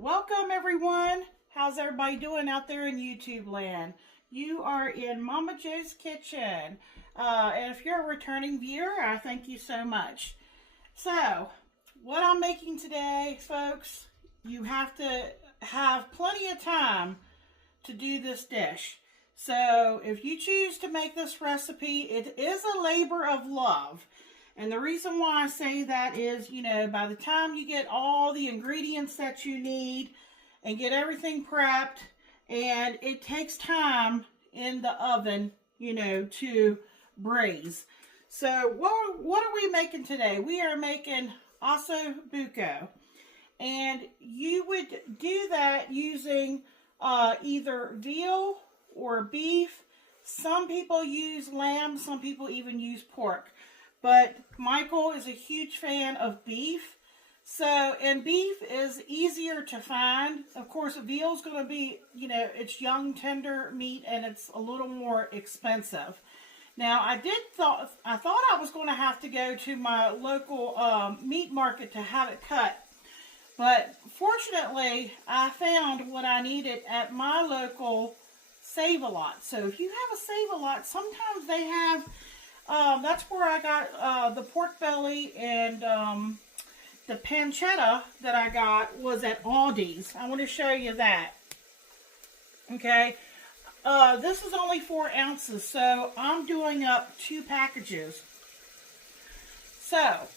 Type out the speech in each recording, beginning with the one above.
Welcome everyone. How's everybody doing out there in YouTube land? You are in Momma Jo's kitchen. And if you're a returning viewer, I thank you so much. So, what I'm making today, folks, you have to have plenty of time to do this dish. So, if you choose to make this recipe, it is a labor of love. And the reason why I say that is, by the time you get all the ingredients that you need and get everything prepped, and it takes time in the oven, to braise. So what are we making today? We are making Osso Buco. And you would do that using either veal or beef. Some people use lamb, some people even use pork. But Michael is a huge fan of beef. And beef is easier to find. Of course, veal is going to be, it's young, tender meat, and it's a little more expensive. Now, I thought I was going to have to go to my local meat market to have it cut. But fortunately, I found what I needed at my local Save-A-Lot. So if you have a Save-A-Lot, sometimes they have... that's where I got the pork belly, and the pancetta that I got was at Aldi's. I want to show you that. Okay. This is only 4 ounces, so I'm doing up 2 packages. So,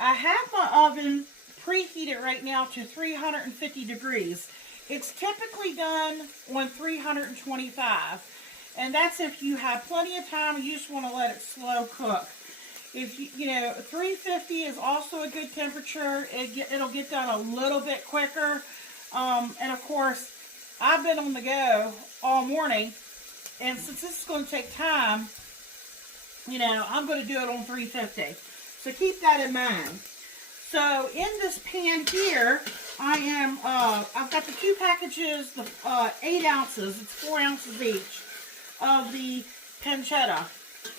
I have my oven preheated right now to 350 degrees. It's typically done on 325. And that's if you have plenty of time and you just want to let it slow cook. If 350 is also a good temperature. It'll get done a little bit quicker. And of course, I've been on the go all morning. And since this is going to take time, I'm going to do it on 350. So keep that in mind. So in this pan here, I've got the 2 packages, the 8 ounces. It's 4 ounces each of the pancetta,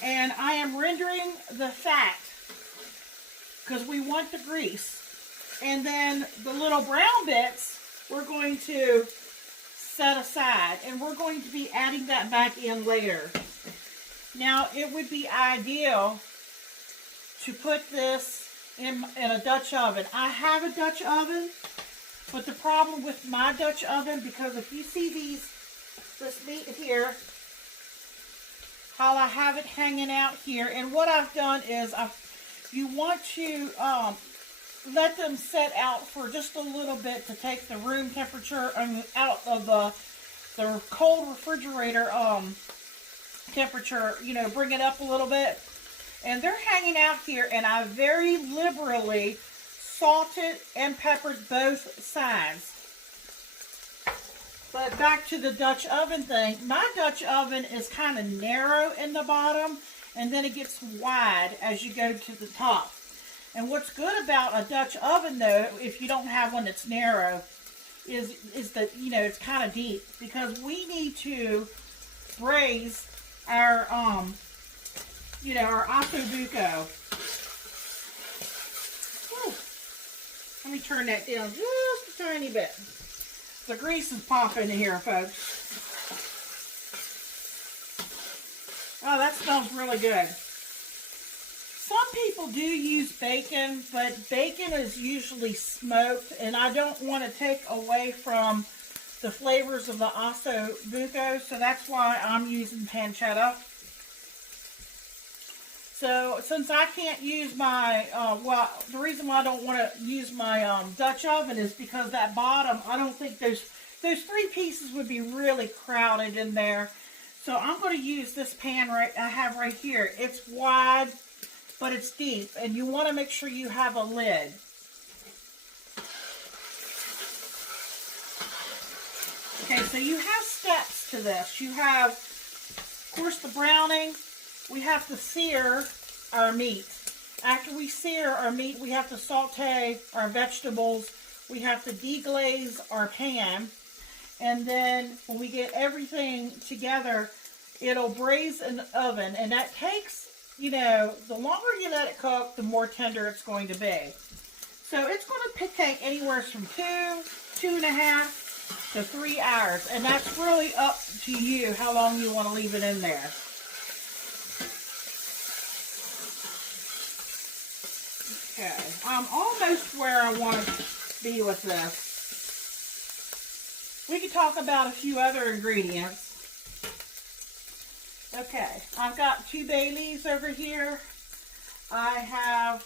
and I am rendering the fat because we want the grease, and then the little brown bits we're going to set aside, and we're going to be adding that back in later. Now, it would be ideal to put this in a Dutch oven. I have a Dutch oven, but the problem with my Dutch oven, because if you see this meat here, how I have it hanging out here, and what I've done is you want to let them set out for just a little bit to take the room temperature out of the cold refrigerator temperature, bring it up a little bit. And they're hanging out here, and I very liberally salted and peppered both sides. But back to the Dutch oven thing, my Dutch oven is kind of narrow in the bottom, and then it gets wide as you go to the top. And what's good about a Dutch oven, though, if you don't have one that's narrow, is that, it's kind of deep. Because we need to braise our, our Osso Buco. Let me turn that down just a tiny bit. The grease is popping in here, folks. Oh, that smells really good. Some people do use bacon, but bacon is usually smoked, and I don't want to take away from the flavors of the Osso Buco, so that's why I'm using pancetta. So, since I can't use my, the reason why I don't want to use my Dutch oven is because that bottom, I don't think those 3 pieces would be really crowded in there. So, I'm going to use this pan I have right here. It's wide, but it's deep, and you want to make sure you have a lid. Okay, so you have steps to this. You have, of course, the browning. We have to sear our meat. After we sear our meat, we have to saute our vegetables. We have to deglaze our pan. And then when we get everything together, it'll braise in the oven. And that takes, the longer you let it cook, the more tender it's going to be. So it's going to take anywhere from 2 2.5 to 3 hours. And that's really up to you how long you want to leave it in there. Okay, I'm almost where I want to be with this. We could talk about a few other ingredients. Okay, I've got 2 bay leaves over here. I have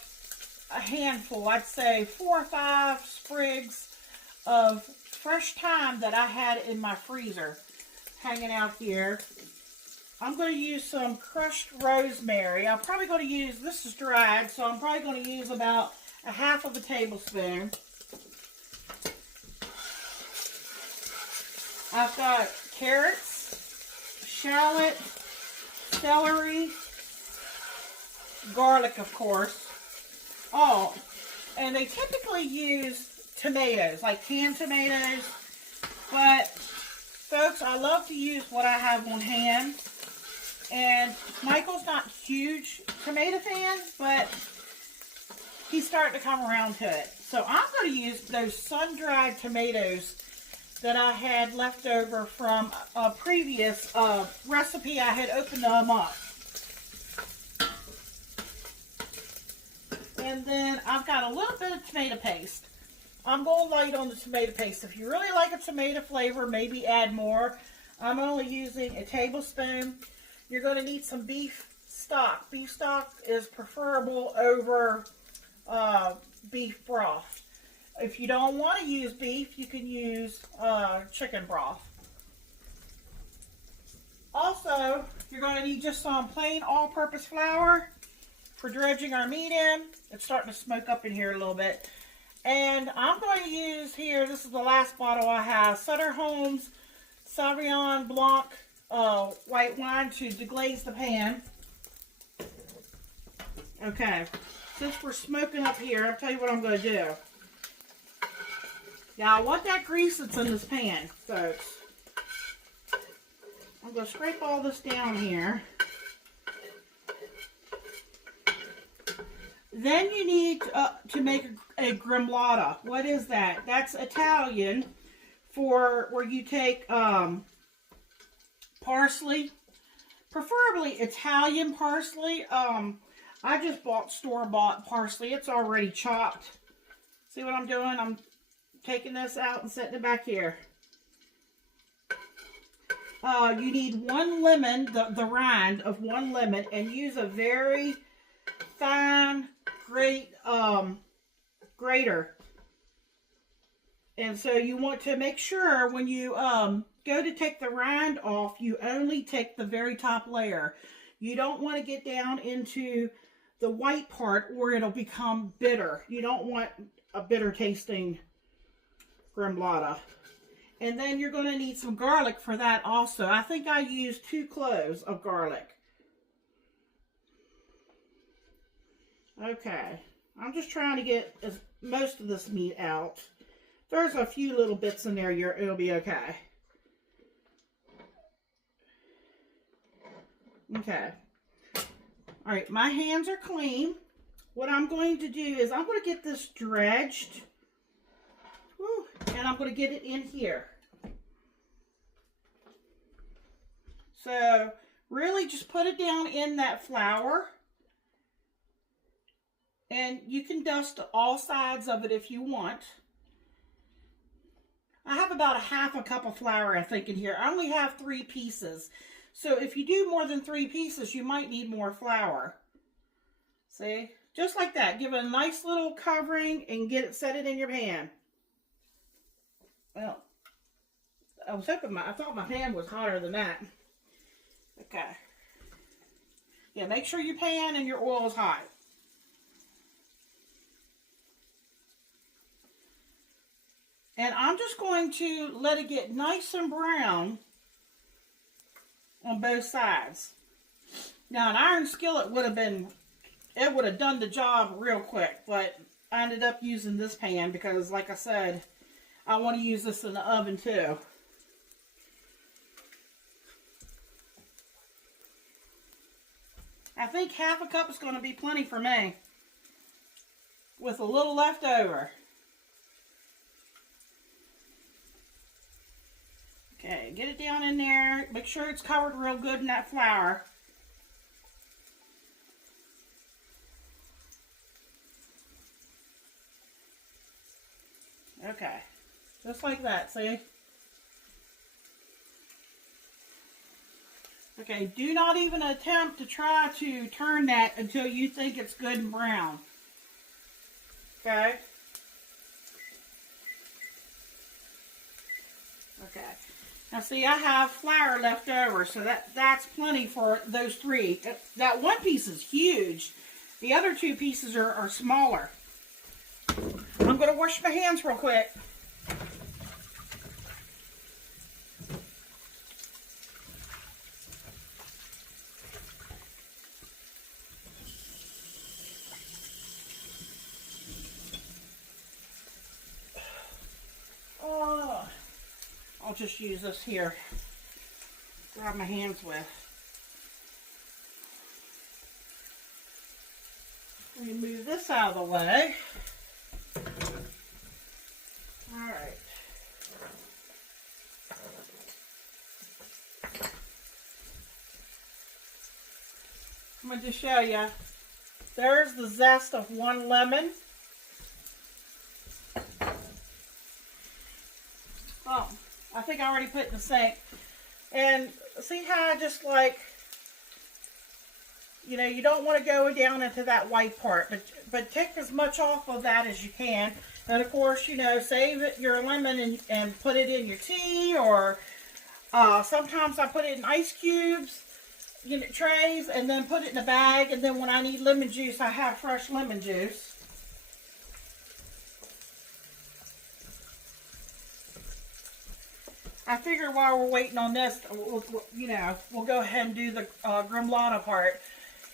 a handful, I'd say 4 or 5 sprigs of fresh thyme that I had in my freezer hanging out here. I'm going to use some crushed rosemary. I'm probably going to use, this is dried, so I'm probably going to use about a half of a tablespoon. I've got carrots, shallot, celery, garlic, of course. Oh, and they typically use tomatoes, like canned tomatoes. But, folks, I love to use what I have on hand. And Michael's not a huge tomato fan, but he's starting to come around to it. So I'm going to use those sun-dried tomatoes that I had left over from a previous recipe. I had opened them up. And then I've got a little bit of tomato paste. I'm going light on the tomato paste. If you really like a tomato flavor, maybe add more. I'm only using a tablespoon. You're going to need some beef stock. Beef stock is preferable over beef broth. If you don't want to use beef, you can use chicken broth. Also, you're going to need just some plain all-purpose flour for dredging our meat in. It's starting to smoke up in here a little bit. And I'm going to use here, this is the last bottle I have, Sutter Homes Sauvignon Blanc white wine to deglaze the pan. Okay, since we're smoking up here, I'll tell you what I'm going to do. Now, I want that grease that's in this pan, folks. I'm going to scrape all this down here. Then you need to make a gremlata. What is that? That's Italian for where you take parsley, preferably Italian parsley. I just bought store-bought parsley. It's already chopped. See what I'm doing? I'm taking this out and setting it back here. You need 1 lemon, the rind of 1 lemon, and use a very fine grater. And so you want to make sure when you go to take the rind off, you only take the very top layer. You don't want to get down into the white part or it'll become bitter. You don't want a bitter tasting gremlata. And then you're going to need some garlic for that also. I think I used 2 cloves of garlic. Okay, I'm just trying to get most of this meat out. There's a few little bits in there, it'll be okay. Okay. All right, my hands are clean. What I'm going to do is I'm going to get this dredged. Whew, and I'm going to get it in here. So, really just put it down in that flour. And you can dust all sides of it if you want. I have about a half a cup of flour, I think, in here. I only have 3 pieces. So if you do more than 3 pieces, you might need more flour. See? Just like that. Give it a nice little covering and set it in your pan. Well, I thought my pan was hotter than that. Okay. Yeah, make sure your pan and your oil is hot. And I'm just going to let it get nice and brown on both sides. Now, an iron skillet would have done the job real quick, but I ended up using this pan because, like I said, I want to use this in the oven too. I think half a cup is going to be plenty for me, with a little left over. Okay, get it down in there. Make sure it's covered real good in that flour. Okay, just like that, see? Okay, do not even attempt to try to turn that until you think it's good and brown. Okay? Okay. Now see, I have flour left over, so that's plenty for those three. That one piece is huge. The other two pieces are smaller. I'm going to wash my hands real quick. I'll just use this here. Grab my hands with. Let me move this out of the way. All right. I'm going to just show you. There's the zest of one lemon. Oh, I think I already put it in the sink. And see how I just like, you know, you don't want to go down into that white part, but take as much off of that as you can. And of course, you know, save your lemon and put it in your tea, or sometimes I put it in ice cubes, you know, trays, and then put it in a bag. And then when I need lemon juice, I have fresh lemon juice. I figure while we're waiting on this, we'll go ahead and do the gremlata part.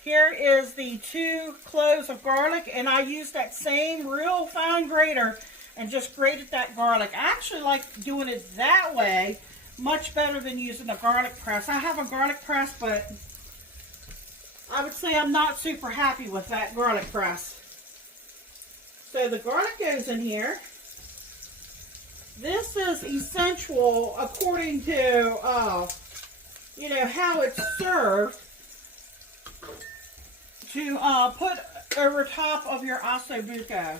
Here is the 2 cloves of garlic, and I used that same real fine grater and just grated that garlic. I actually like doing it that way much better than using a garlic press. I have a garlic press, but I would say I'm not super happy with that garlic press. So the garlic goes in here. This is essential according to, you know, how it's served to put over top of your Osso Buco.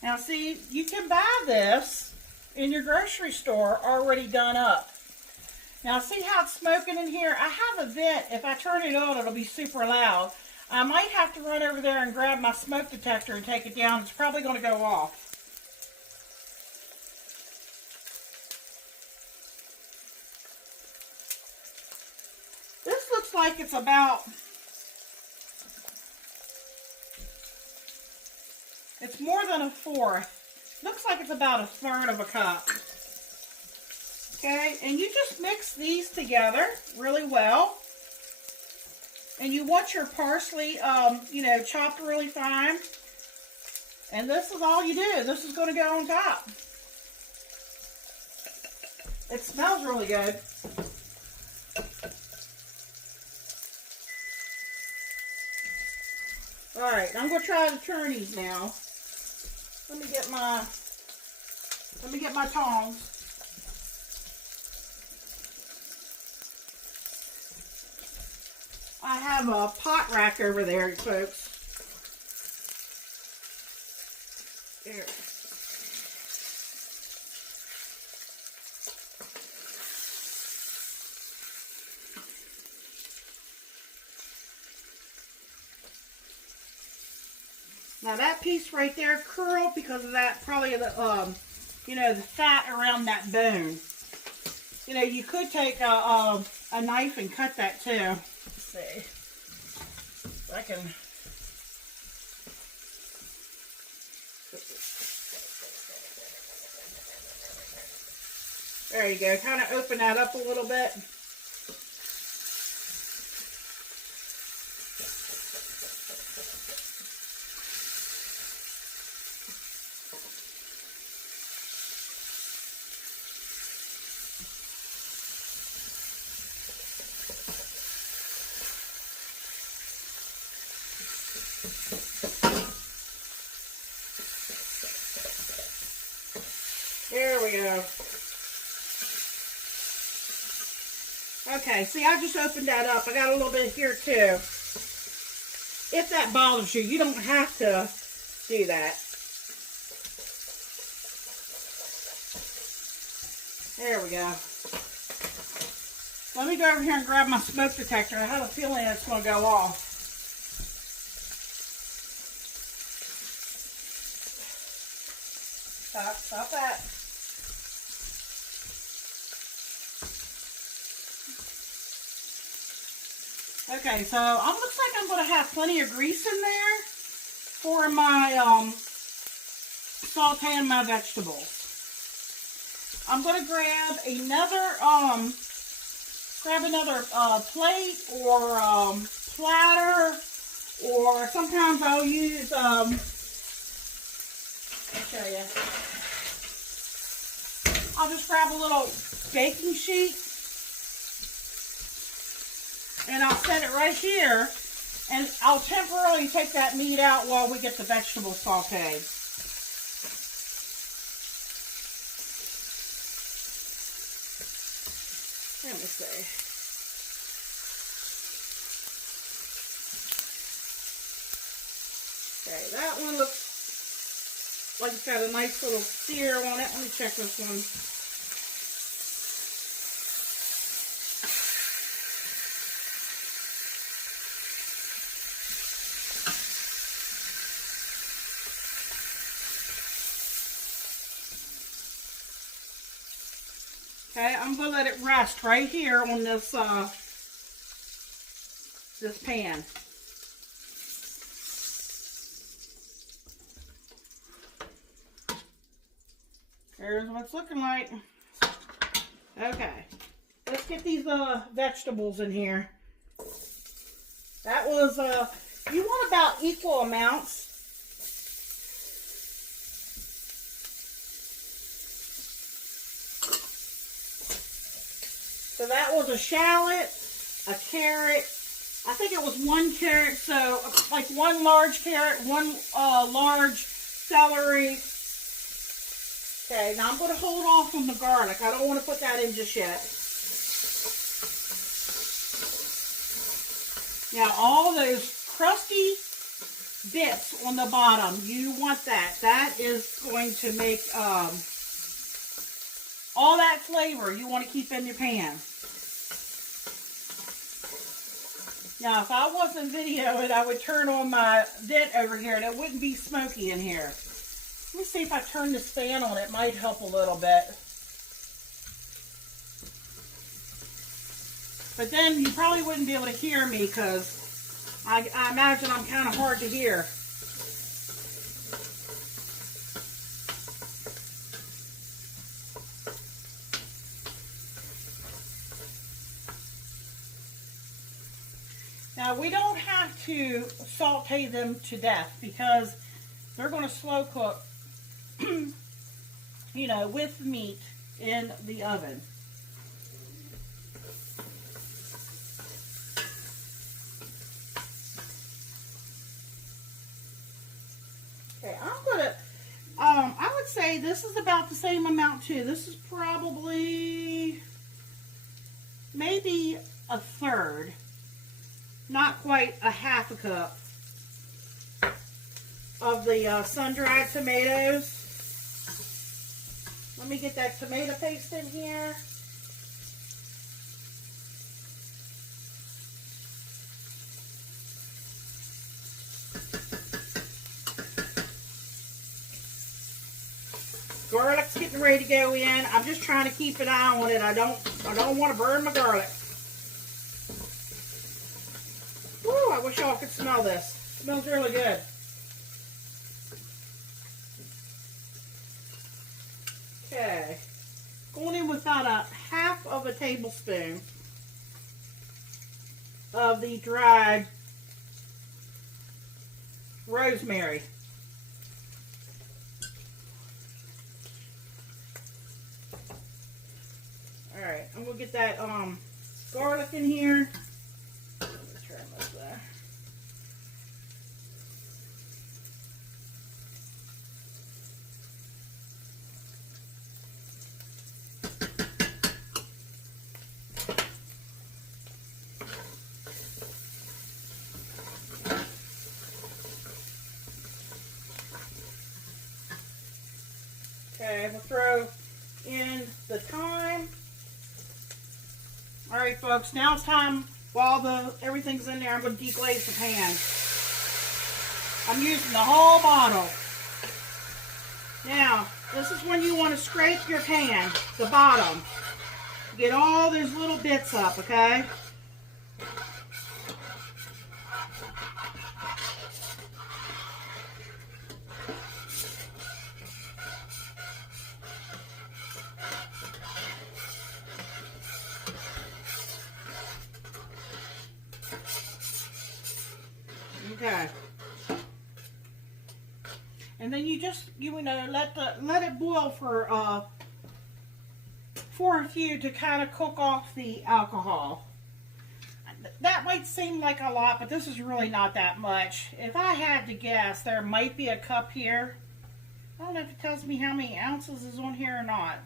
Now see, you can buy this in your grocery store already done up. Now see how it's smoking in here? I have a vent. If I turn it on, it'll be super loud. I might have to run over there and grab my smoke detector and take it down. It's probably going to go off. Like it's more than a fourth. Looks like it's about a third of a cup. Okay, and you just mix these together really well. And you want your parsley, you know, chopped really fine. And this is all you do. This is going to go on top. It smells really good. Alright, I'm going to try to turn these now. Let me get my tongs. I have a pot rack over there, folks. There. Now that piece right there curled because of that, probably the, you know, the fat around that bone. You know, you could take a knife and cut that too. Let's see. If I can. There you go. Kind of open that up a little bit. There we go. Okay, see, I just opened that up. I got a little bit here too. If that bothers you, you don't have to do that. There we go. Let me go over here and grab my smoke detector. I have a feeling it's going to go off. Stop that. Okay, so it looks like I'm going to have plenty of grease in there for my sauteing my vegetables. I'm going to grab another plate or platter, or sometimes I'll use I'll show you. I'll just grab a little baking sheet and I'll set it right here, and I'll temporarily take that meat out while we get the vegetables sauteed. Let me see. Okay, that one looks like it's got a nice little sear on it. Let me check this one. Okay, I'm going to let it rest right here on this this pan. Here's what it's looking like. Okay, let's get these vegetables in here. That was, you want about equal amounts. So that was a shallot, a carrot. I think it was one carrot, so like one large carrot, one large celery. Okay, now I'm going to hold off on the garlic. I don't want to put that in just yet. Now all those crusty bits on the bottom, you want that. That is going to make all that flavor you want to keep in your pan. Now, if I wasn't videoing, I would turn on my vent over here and it wouldn't be smoky in here. Let me see if I turn this fan on. It might help a little bit. But then you probably wouldn't be able to hear me because I imagine I'm kind of hard to hear. Now, we don't have to saute them to death because they're going to slow cook, you know, with meat in the oven. Okay, I'm going to, I would say this is about the same amount too. This is probably maybe a third. Not quite a half a cup of the sun-dried tomatoes. Let me get that tomato paste in here. Garlic's getting ready to go in. I'm just trying to keep an eye on it. I don't want to burn my garlic. Woo, I wish y'all could smell this. It smells really good. Okay. Going in with about a half of a tablespoon of the dried rosemary. Alright, I'm going to get that garlic in here. There. Okay, we'll throw in the thyme. All right, folks, now it's time, while everything's in there, I'm going to deglaze the pan. I'm using the whole bottle. Now, this is when you want to scrape your pan, the bottom. Get all those little bits up, okay? Okay. And then you know, let it boil for a few to kind of cook off the alcohol. That might seem like a lot, but this is really not that much. If I had to guess, there might be a cup here. I don't know if it tells me how many ounces is on here or not.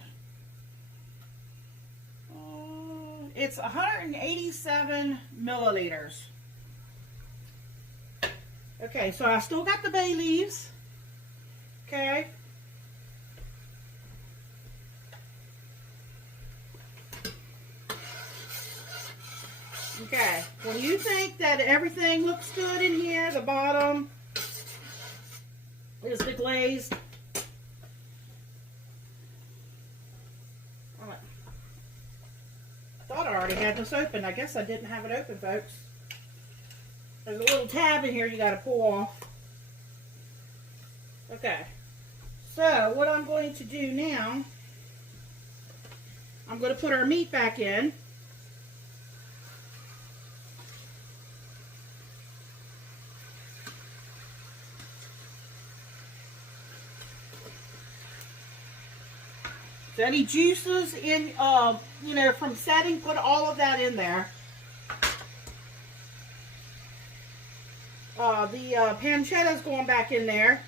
It's 187 milliliters. Okay, so I still got the bay leaves. Okay. Okay, when you think that everything looks good in here, the bottom is deglazed. I thought I already had this open. I guess I didn't have it open, folks. There's a little tab in here you got to pull off. Okay, so what I'm going to do now, I'm going to put our meat back in. So any juices in, you know, from setting, put all of that in there. The pancetta is going back in there.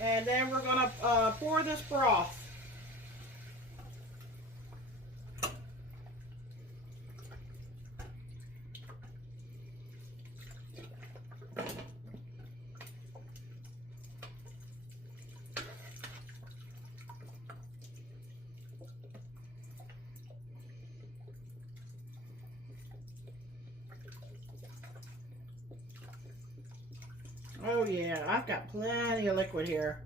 And then we're going to pour this broth. Oh yeah, I've got plenty of liquid here.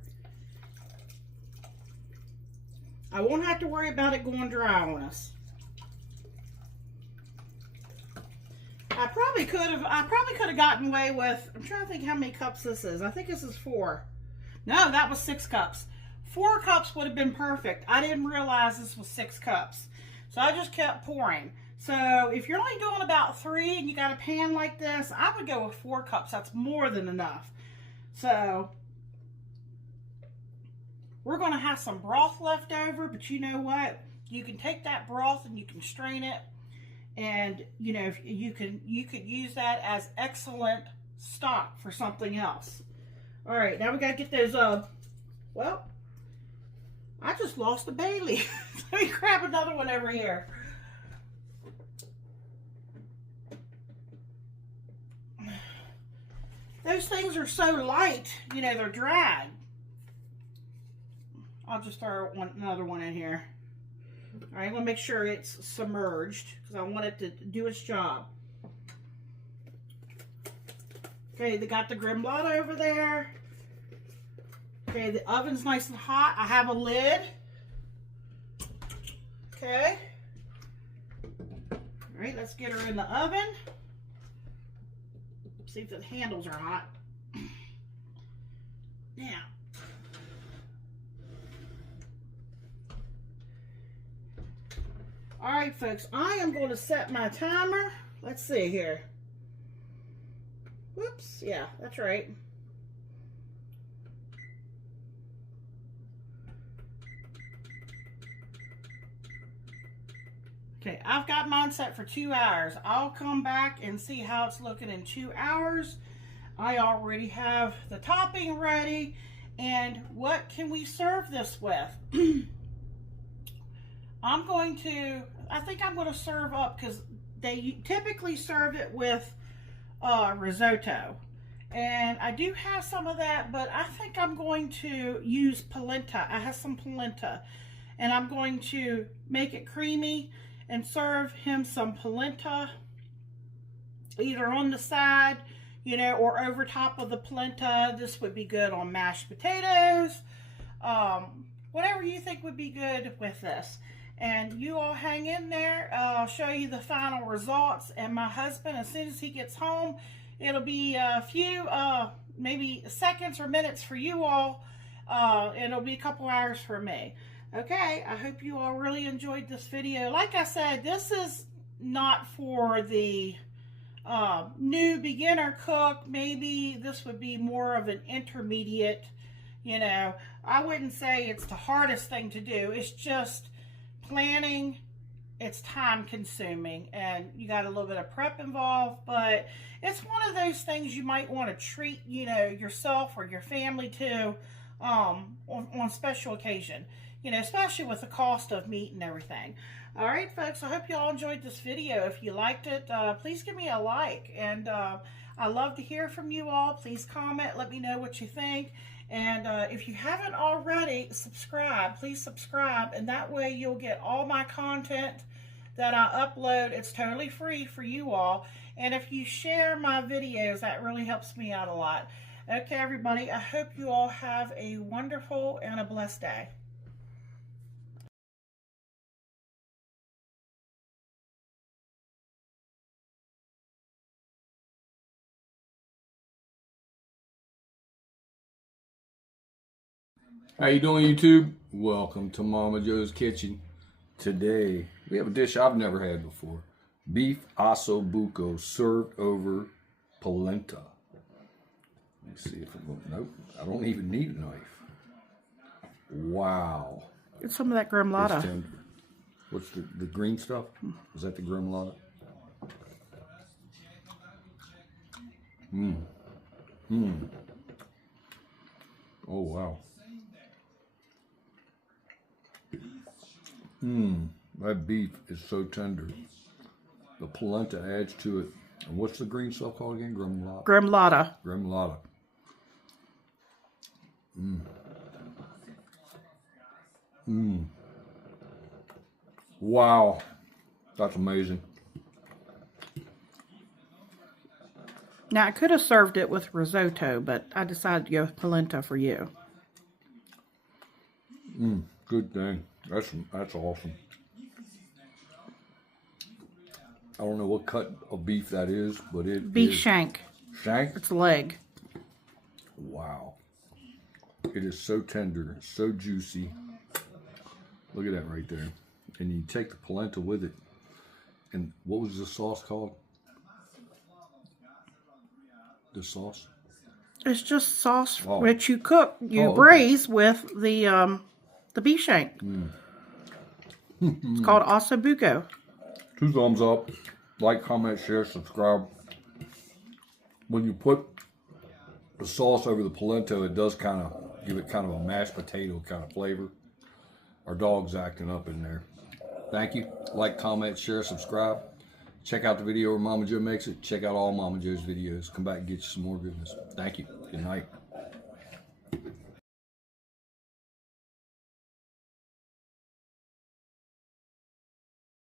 I won't have to worry about it going dry on us. I probably could have gotten away with, I'm trying to think how many cups this is. I think this is 4. No, that was 6 cups. 4 cups would have been perfect. I didn't realize this was 6 cups. So I just kept pouring. So if you're only doing about 3 and you got a pan like this, I would go with 4 cups. That's more than enough. So we're going to have some broth left over, but you know what? You can take that broth and you can strain it, and you know, you could use that as excellent stock for something else. All right, now we got to get those well, I just lost the bay leaf. Let me grab another one over here. Those things are so light, you know, they're dried. I'll just throw another one in here. All right, I'm going to make sure it's submerged because I want it to do its job. Okay, they got the Grimblot over there. Okay, the oven's nice and hot. I have a lid. Okay. All right, let's get her in the oven. See if the handles are hot. Now. All right, folks, I am going to set my timer. Let's see here. Whoops, yeah, that's right. Okay, I've got mine set for 2 hours. I'll come back and see how it's looking in 2 hours. I already have the topping ready. And what can we serve this with? I think I'm going to serve up, because they typically serve it with risotto. And I do have some of that, but I think I'm going to use polenta. I have some polenta, and I'm going to make it creamy and serve him some polenta either on the side, you know, or over top of the polenta. This would be good on mashed potatoes. Whatever you think would be good with this. And you all hang in there. I'll show you the final results. And my husband, as soon as he gets home, it'll be a few, maybe seconds or minutes for you all. It'll be a couple hours for me. Okay, I hope you all really enjoyed this video. Like I said, this is not for the new beginner cook. Maybe this would be more of an intermediate, you know. I wouldn't say it's the hardest thing to do. It's just planning. It's time consuming, and you got a little bit of prep involved, but it's one of those things you might want to treat, you know, yourself or your family to on special occasion, you know, especially with the cost of meat and everything. All right, folks, I hope you all enjoyed this video. If you liked it, please give me a like, and I love to hear from you all. Please comment, let me know what you think. And if you haven't already, subscribe. Please subscribe, and that way you'll get all my content that I upload. It's totally free for you all. And if you share my videos, that really helps me out a lot. Okay, everybody, I hope you all have a wonderful and a blessed day. How you doing, YouTube? Welcome to Momma Jo's Kitchen. Today we have a dish I've never had before: beef Osso Buco served over polenta. Let's see if it will. Nope, I don't even need a knife. Wow. Get some of that gremlata. What's the green stuff? Is that the gremlata? Oh wow. That beef is so tender. The polenta adds to it. And what's the green stuff called again? Gremlata. Gremlata. Gremlata. Wow. That's amazing. Now, I could have served it with risotto, but I decided to go with polenta for you. Good thing. That's awesome. I don't know what cut of beef that is, but it Beef is. shank. Shank? It's leg. Wow. It is so tender, so juicy. Look at that right there. And you take the polenta with it. And what was the sauce called? The sauce? It's just sauce which you cook, you okay. braise with the beef shank. It's called Osso Buco. 2 thumbs up. Like, comment, share, subscribe. When you put the sauce over the polenta, it does kind of give it kind of a mashed potato kind of flavor. Our dog's acting up in there. Thank you. Like, comment, share, subscribe. Check out the video where Momma Jo makes it. Check out all Momma Jo's videos. Come back and get you some more goodness. Thank you. Good night.